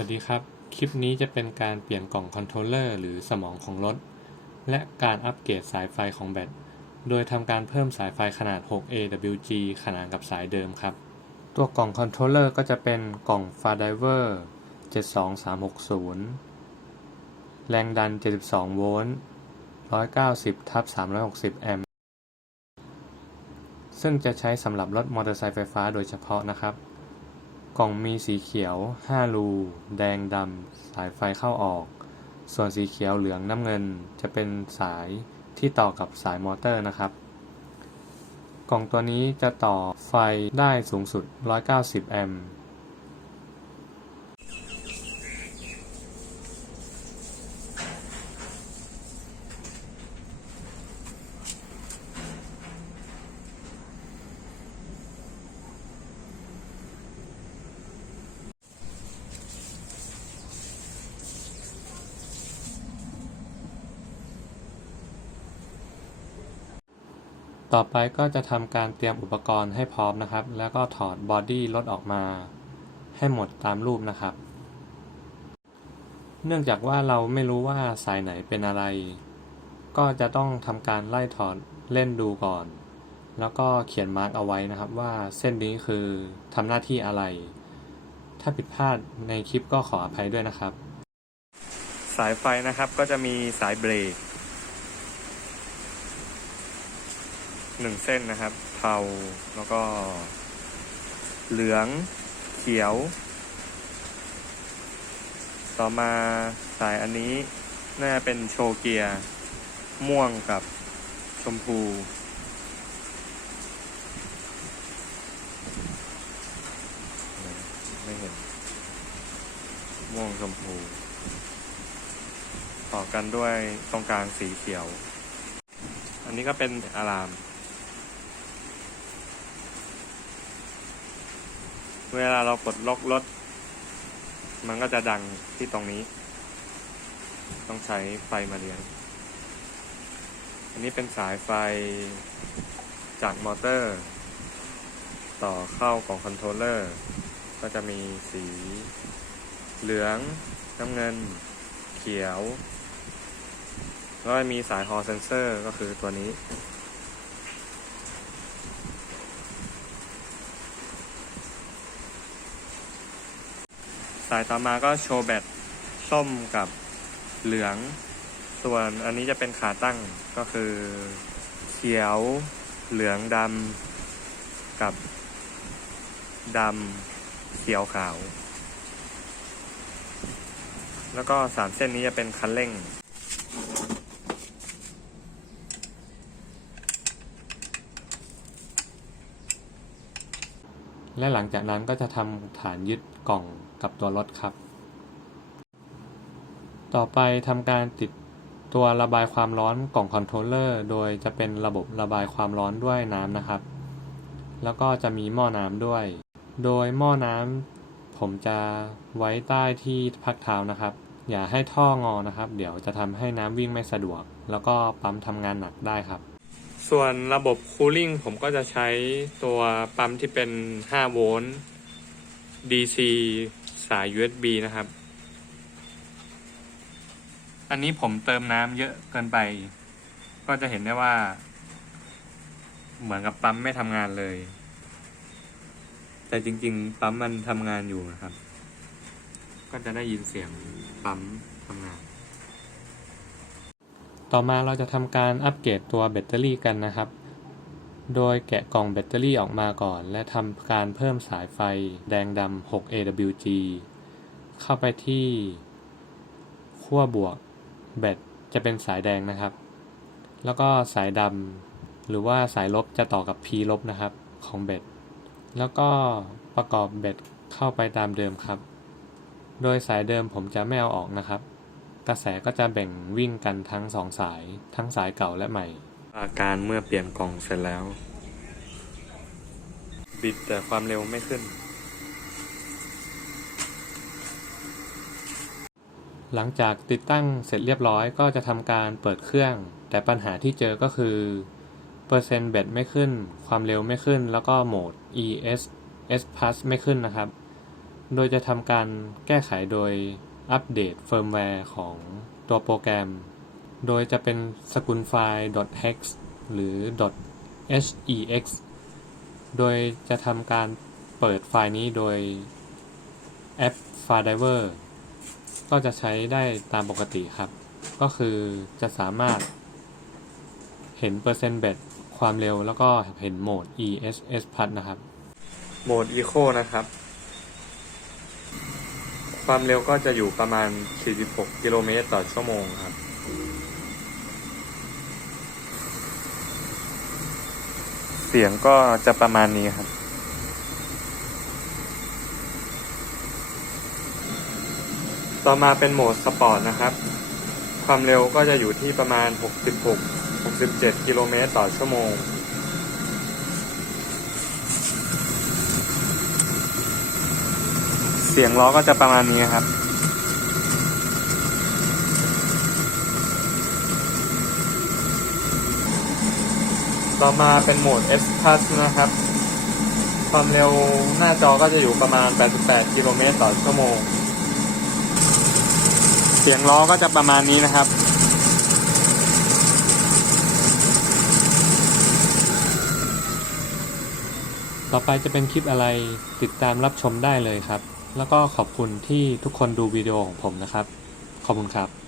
วัสดีครับ คลิปนี้จะเป็นการเปลี่ยนกล่องคอนโทรลเลอร์หรือสมองของรถ และการอัปเกรดสายไฟของแบต โดยทำการเพิ่มสายไฟขนาด 6 AWG ขนานกับสายเดิมครับ ตัวกล่องคอนโทรลเลอร์ก็จะเป็นกล่อง f a r d i v e r 72360 แรงดัน 72 โวลต์ 190ทับ360 แอมป์ ซึ่งจะใช้สำหรับรถมอเตอร์ไซค์ไฟฟ้าโดยเฉพาะนะครับ กล่องมีสีเขียว5รูแดงดำสายไฟเข้าออก ส่วนสีเขียวเหลืองน้ำเงินจะเป็นสายที่ต่อกับสายมอเตอร์นะครับ กล่องตัวนี้จะต่อไฟได้สูงสุด 190 แอมป์ ต่อไปก็จะทำการเตรียมอุปกรณ์ให้พร้อมนะครับ แล้วก็ถอดบอดี้รถออกมา ให้หมดตามรูปนะครับ เนื่องจากว่าเราไม่รู้ว่าสายไหนเป็นอะไร ก็จะต้องทำการไล่ถอดเล่นดูก่อน แล้วก็เขียนมาร์กเอาไว้นะครับว่าเส้นนี้คือทำหน้าที่อะไร ถ้าผิดพลาดในคลิปก็ขออภัยด้วยนะครับ สายไฟนะครับก็จะมีสายเบรก หนึ่งเส้นนะครับ เทา แล้วก็ เหลือง เขียว ต่อมาสายอันนี้ น่าจะเป็นโชเกียร์ ม่วงกับชมพู ไม่เห็น ม่วงชมพู ต่อกันด้วยตรงกลางสีเขียว อันนี้ก็เป็นอะลาม เวลาเรากดล็อกรถ มันก็จะดังที่ตรงนี้ ต้องใช้ไฟมาเลี้ยง อันนี้เป็นสายไฟจากมอเตอร์ ต่อเข้ากล่องคอนโทรลเลอร์ ก็จะมีสีเหลือง น้ำเงิน เขียว แล้วมีสายฮอเซนเซอร์ก็คือตัวนี้ายต่อมาก็โชว์แบตส้มกับเหลือง ส่วนอันนี้จะเป็นขาตั้งก็คือเขียวเหลืองดำกับดำเขียวขาว แล้วก็สามเส้นนี้จะเป็นคันเร่ง และหลังจากนั้นก็จะทำฐานยึดกล่องกับตัวรถครับ ต่อไปทำการติดตัวระบายความร้อนกล่องคอนโทรลเลอร์โดยจะเป็นระบบระบายความร้อนด้วยน้ำนะครับ แล้วก็จะมีหม้อน้ำด้วย โดยหม้อน้ำผมจะไว้ใต้ที่พักเท้านะครับ อย่าให้ท่องอนะครับ เดี๋ยวจะทำให้น้ำวิ่งไม่สะดวก แล้วก็ปั๊มทำงานหนักได้ครับ ส่วนระบบคูลิ่งผมก็จะใช้ตัวปั๊มที่เป็น 5 โวลต์ DC สาย USB นะครับ อันนี้ผมเติมน้ำเยอะเกินไป ก็จะเห็นได้ว่า เหมือนกับปั๊มไม่ทำงานเลย แต่จริงๆ ปั๊มมันทำงานอยู่นะครับ ก็จะได้ยินเสียงปั๊มทำงาน ต่อมาเราจะทำการอัปเกรดตัวแบตเตอรี่กันนะครับ โดยแกะกล่องแบตเตอรี่ออกมาก่อน และทำการเพิ่มสายไฟแดงดำ 6 AWG เข้าไปที่ขั้วบวกแบตจะเป็นสายแดงนะครับ แล้วก็สายดำหรือว่าสายลบจะต่อกับ P ลบนะครับของแบตแล้วก็ประกอบแบตเข้าไปตามเดิมครับ โดยสายเดิมผมจะไม่เอาออกนะครับ กระแสก็จะแบ่งวิ่งกันทั้งสองสาย ทั้งสายเก่าและใหม่ อาการเมื่อเปลี่ยนกล่องเสร็จแล้ว บิดแต่ความเร็วไม่ขึ้น หลังจากติดตั้งเสร็จเรียบร้อยก็จะทำการเปิดเครื่อง แต่ปัญหาที่เจอก็คือ เปอร์เซ็นต์แบตไม่ขึ้น ความเร็วไม่ขึ้น แล้วก็โหมด ES S Plus ไม่ขึ้นนะครับ โดยจะทำการแก้ไขโดย อัปเดตเฟิร์มแวร์ของตัวโปรแกรม โดยจะเป็นสกุลไฟล์ .hex หรือ .hex โดยจะทำการเปิดไฟล์นี้โดยแอป FileDiver ก็จะใช้ได้ตามปกติครับ ก็คือจะสามารถเห็นเปอร์เซ็นต์เบตความเร็วแล้วก็เห็นโหมด ESS พัดนะครับ โหมด Eco นะครับ ความเร็วก็จะอยู่ประมาณ 46 กิโลเมตรต่อชั่วโมงครับ เสียงก็จะประมาณนี้ครับ ต่อมาเป็นโหมดสปอร์ตนะครับ ความเร็วก็จะอยู่ที่ประมาณ 66 67 กิโลเมตรต่อชั่วโมง เสียงล้อก็จะประมาณนี้ครับ ต่อมาเป็นโหมด S Plus นะครับ ความเร็วหน้าจอก็จะอยู่ประมาณ 88 กิโลเมตรต่อชั่วโมง เสียงล้อก็จะประมาณนี้นะครับต่อไปจะเป็นคลิปอะไรติดตามรับชมได้เลยครับ แล้วก็ขอบคุณที่ทุกคนดูวิดีโอของผมนะครับ ขอบคุณครับ